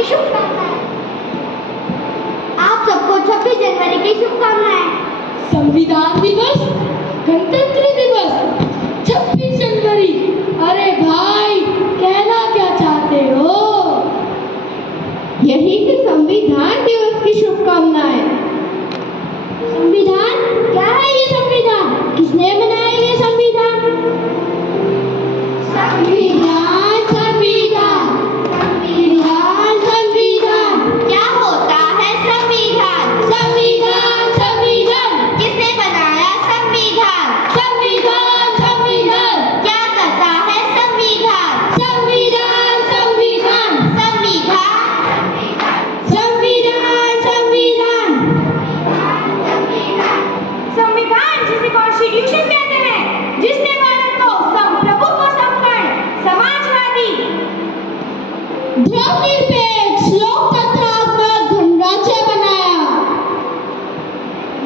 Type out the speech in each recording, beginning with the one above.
की शुभकामनाएं। आप सबको 26 जनवरी की शुभकामनाएं। संविधान दिवस, गणतंत्र दिवस, 26 जनवरी, अरे भाई कहना क्या चाहते हो? यही कि संविधान दिवस की शुभकामनाएं। संविधान क्या है? ये संविधान किसने बनाया? ये संविधान संविधान संविधान संविधान संविधान। क्या होता है संविधान? संविधान संविधान किसने बनाया संविधान? संविधान संविधान क्या करता है संविधान? संविधान संविधान संविधान संविधान संविधान। संविधान जिसे कॉन्स्टिट्यूशन कहते हैं, जिसने भारत को संप्रभुत्व संपन्न समाजवादी धर्मनिरपेक्ष लोकतंत्रात्मक गणराज्य बनाया,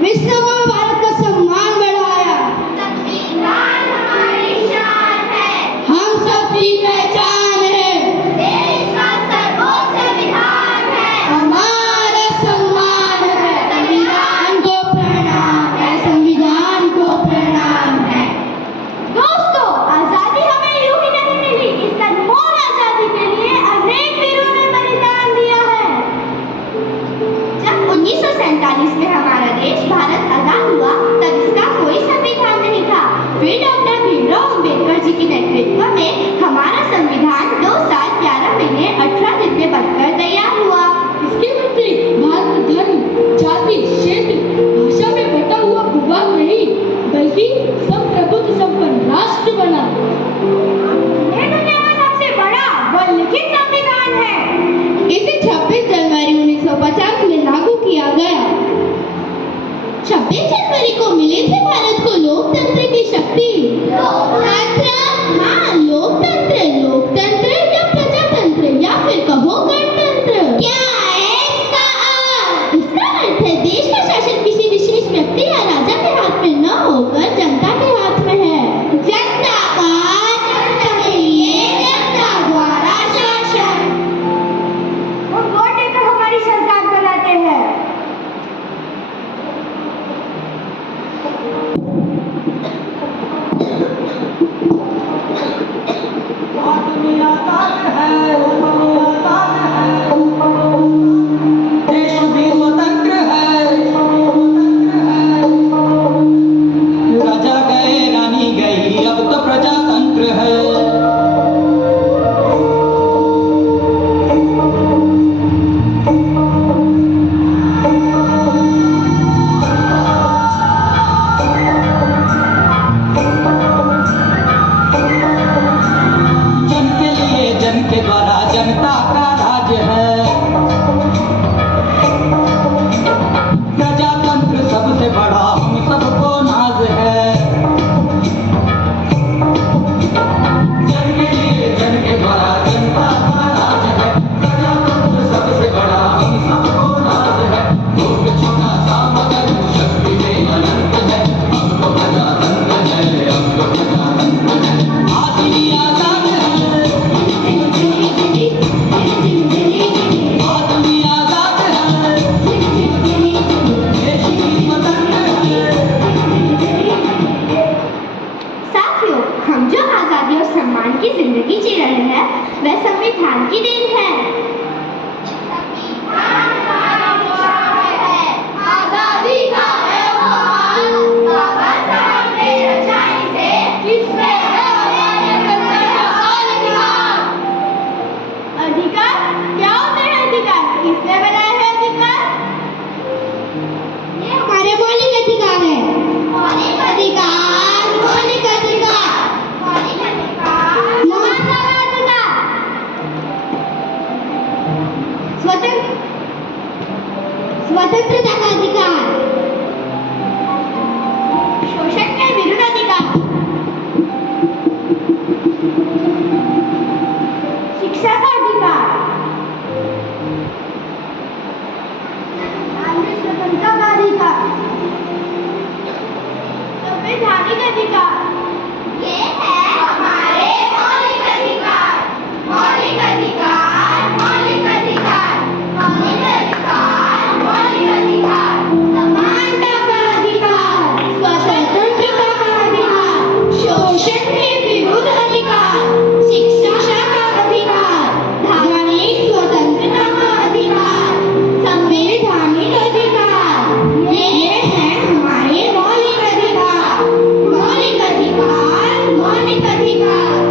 विश्व में भारत का सम्मान बढ़ाया। संविधान हमारी शान है, हम सबकी पहचान है, देश का सर्वोच्च विधान है, हमारा सम्मान है। संविधान को प्रणाम है, संविधान को प्रणाम है। दोस्तों, आजादी हमें यूं ही नहीं मिली। इस अनमोल आजादी के लिए अनेक वीरों ने बलिदान दिया है। जब 1947 में हमारा देश भारत आजाद हुआ, तब इसका कोई संविधान नहीं था। फिर डॉक्टर भीमराव अंबेडकर जी के नेतृत्व में हमारा संविधान 2 साल 11 महीने 18 दिन में बनकर तैयार हुआ। इसके मध्य भारत धर्म, जाति, क्षेत्र, भाषा में बटा हुआ भूभाग नहीं, बल्कि संप्रभुत्व संपन्न राष्ट्र बना। ये दुनिया का सबसे बड़ा व लिखित संविधान है। इसे 26 जनवरी 1950 में लागू किया गया। 26 जनवरी को मिली थी भारत को लोकतंत्र की शक्ति। लोकतंत्र? हाँ, लोकतंत्र। लोकतंत्र या प्रजातंत्र या फिर कहो गणतंत्र। क्या है इसका अर्थ? इसका अर्थ है देश का शासन किसी विशेष व्यक्ति या राजा के हाथ में न होकर जनता के हाथ में है। जनता का, जनता के लिए, जनता द्वारा शासन। हम वोट देकर हमारी सरकार बनाते हैं। देश भी स्वतंत्र है, राजा गए रानी गई, अब तो प्रजातंत्र है। जन के लिए, जन के द्वारा, जनता का राज है। प्रजातंत्र सबसे बड़ा हम सबको नाज है। जन के लिए, जन के द्वारा, जनता का राज है। प्रजातंत्र सबसे बड़ा हम सबको नाज है। लोक छोटा सा मगर शक्ति में अनंत है। हम तो प्रजातंत्र है, हम तो प्रजातंत्र है। आदमी आजाद है, आदमी आजाद है, देश भी स्वतंत्र है। साथियों, हम जो आजादी और सम्मान की जिंदगी जी रहे हैं, वह संविधान की देन है। आजादी का है वो मान, बाबा साहब ने रचाई से, जिसमें है हमारे बंदर का अधिकार। अधिकार? क्या होते हैं अधिकार? किसने बनाए हैं अधिकार? ये हमारे मौलिक अधिकार है। मौलिक अधिकार, मौलिक अधिकार, मौलिक अधिकार, समानता का अधिकार, स्वतंत्रता का अधिकार, शोषण के विरुद्ध अधिकार, शिक्षा का अधिकार, धार्मिक स्वतंत्रता का अधिकार, संवैधानिक अधिकार। ये है हमारे मौलिक अधिकार, मौलिक अधिकार, मौलिक अधिकार। का